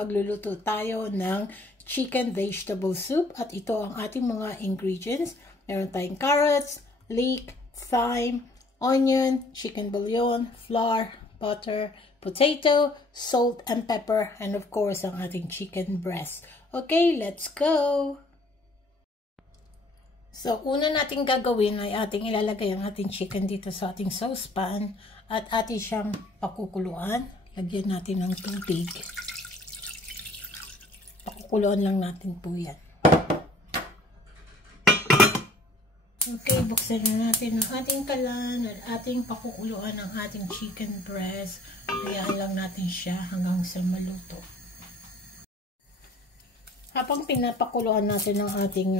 magluluto tayo ng chicken vegetable soup at ito ang ating mga ingredients. Meron tayong carrots, leek, thyme, onion, chicken bouillon, flour, butter, potato, salt and pepper, and of course ang ating chicken breast. Okay, let's go! So, una natin gagawin ay ating ilalagay ang ating chicken dito sa ating saucepan at ating siyang pakukuluan. Lagyan natin ng tubig. Pakukuluan lang natin po yan. Okay, buksan na natin ang ating kalan at ating pakukuluan ang ating chicken breast. Hayaan lang natin siya hanggang sa maluto. Habang pinapakuluan natin ang ating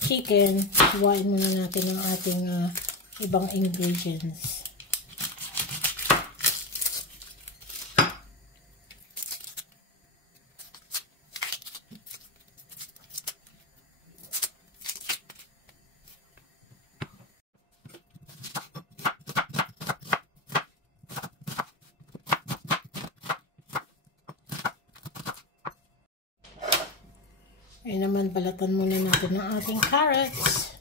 chicken, iwain muna natin ang ating ibang ingredients. Ay naman, balatan muna natin ang ating carrots.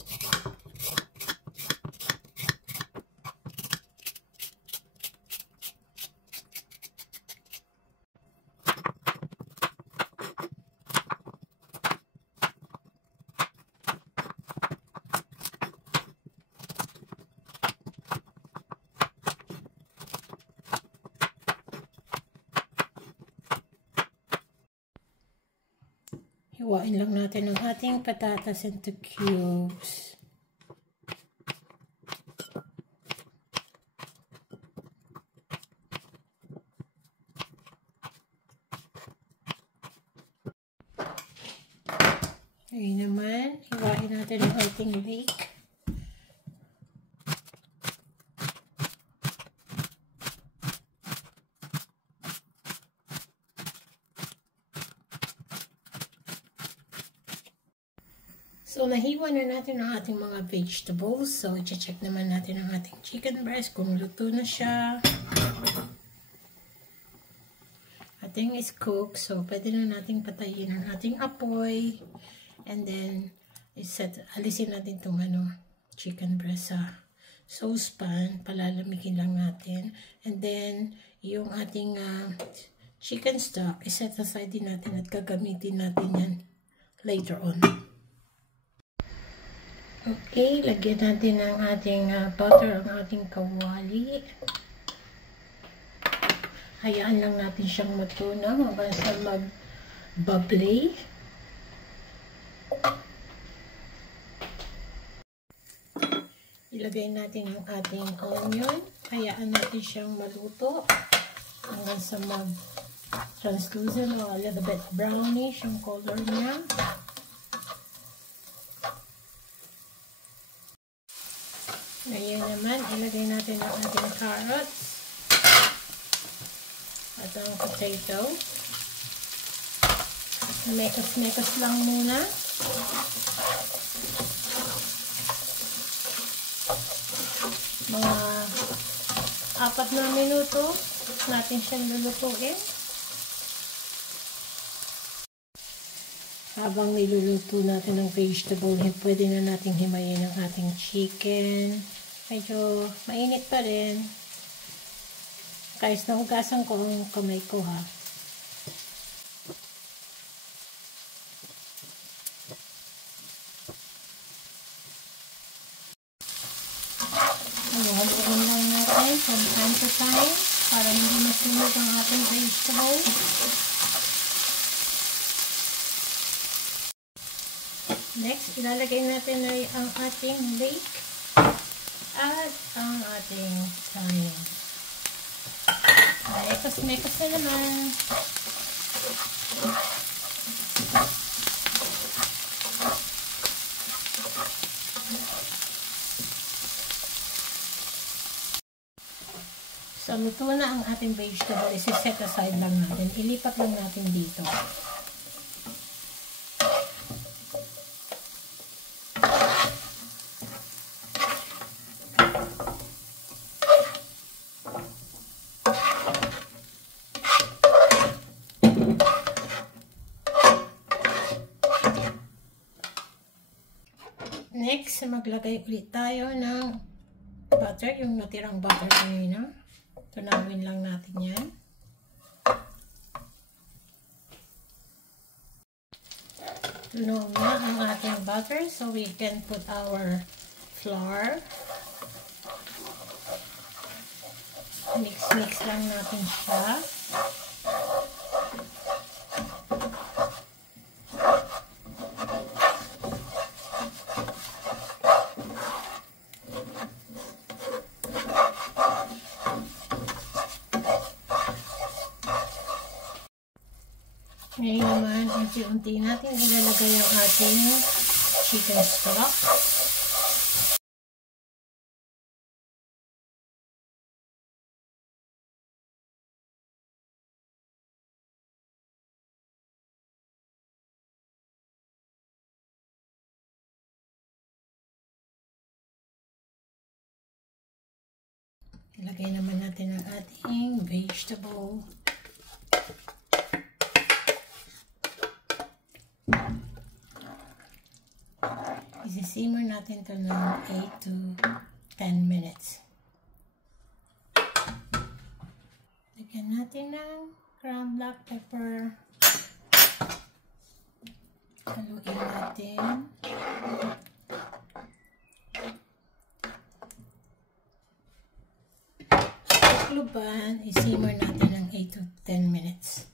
Hiwain lang natin ang ating patatas into cubes. Ayun naman, hiwain natin ang ating leek. So, nahiwa na natin ang ating mga vegetables. So, i-check naman natin ang ating chicken breast kung luto na siya. Ating is cooked. So, pwede na natin patayin ang ating apoy. And then, alisin natin itong chicken breast sa saucepan. Palalamigin lang natin. And then, yung ating chicken stock, iset aside din natin at gagamitin natin yan later on. Okay, lagyan natin ng ating butter, ang ating kawali. Hayaan lang natin siyang matunaw hanggang sa mag-bubbly. Ilagay natin ang ating onion. Hayaan natin siyang maluto hanggang sa mag-translucent o a little bit brownish yung color niya. Ngayon naman, ilagay natin ang ating carrots at ang potato. Mekas-mekas lang muna. Mga 4 na minuto natin siyang lulutuin. Habang niluluto natin ang vegetable, pwede na nating himayin ang ating chicken. Medyo mainit pa rin. Guys, nahugasan ko ang kamay ko ha. Haluin lang natin from time to time para hindi masunog ang ating vegetable. Next, ilalagay natin ay ang ating leek at ang ating thyme. Mekas-mekas na naman. So, luto na ang ating vegetable. Isi-set aside lang natin. Ilipat lang natin dito. Next, maglagay ulit tayo ng butter, yung natirang butter kanina. Tunawin lang natin yan. Tunaw na ang ating butter, so we can put our flour. Mix lang natin siya. Ngayon naman, unti-unti natin ilalagay ang ating chicken stock. Ilagay naman natin ang ating vegetable. Isi-simmer natin ito ng 8 to 10 minutes. Lagyan natin ng ground black pepper. Haluin natin. Takluban, isimmer natin ng 8 to 10 minutes.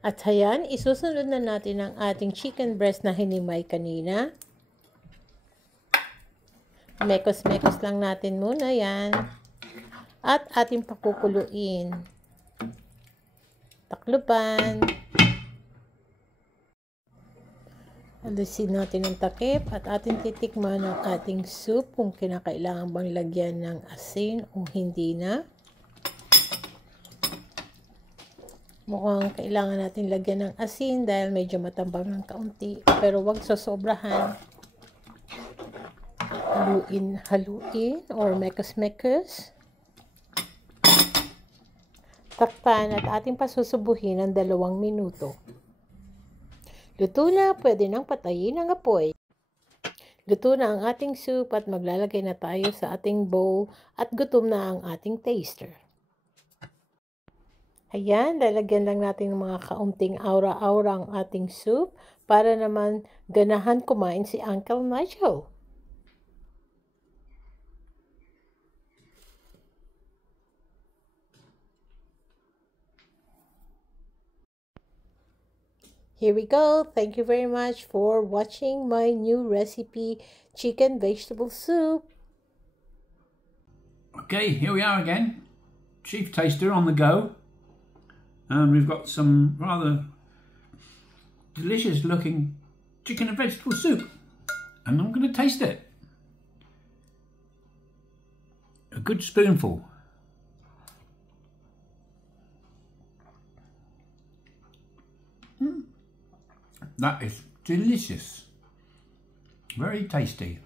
At ayan, isusunod na natin ang ating chicken breast na hinimay kanina. Mekos-mekos lang natin muna yan. At ating pakukuluin. Takluban. Alisin natin ang takip at ating titikman ang ating soup kung kinakailangan bang lagyan ng asin o hindi na. Mukhang kailangan natin lagyan ng asin dahil medyo matambang ng kaunti. Pero wag sosobrahan. Haluin or mekos-mekos. Takpan at ating pasusubuhin ng 2 minuto. Luto na, pwede nang patayin ang apoy. Luto na ang ating soup at maglalagay na tayo sa ating bowl at gutom na ang ating taster. Ayan, lalagyan lang natin ng mga kaunting aura-aura ang ating soup para naman ganahan kumain si Uncle Nigel. Here we go. Thank you very much for watching my new recipe, chicken vegetable soup. Okay, here we are again. Chief Taster on the go. And we've got some rather delicious looking chicken and vegetable soup. And I'm going to taste it. A good spoonful. That is delicious. Very tasty.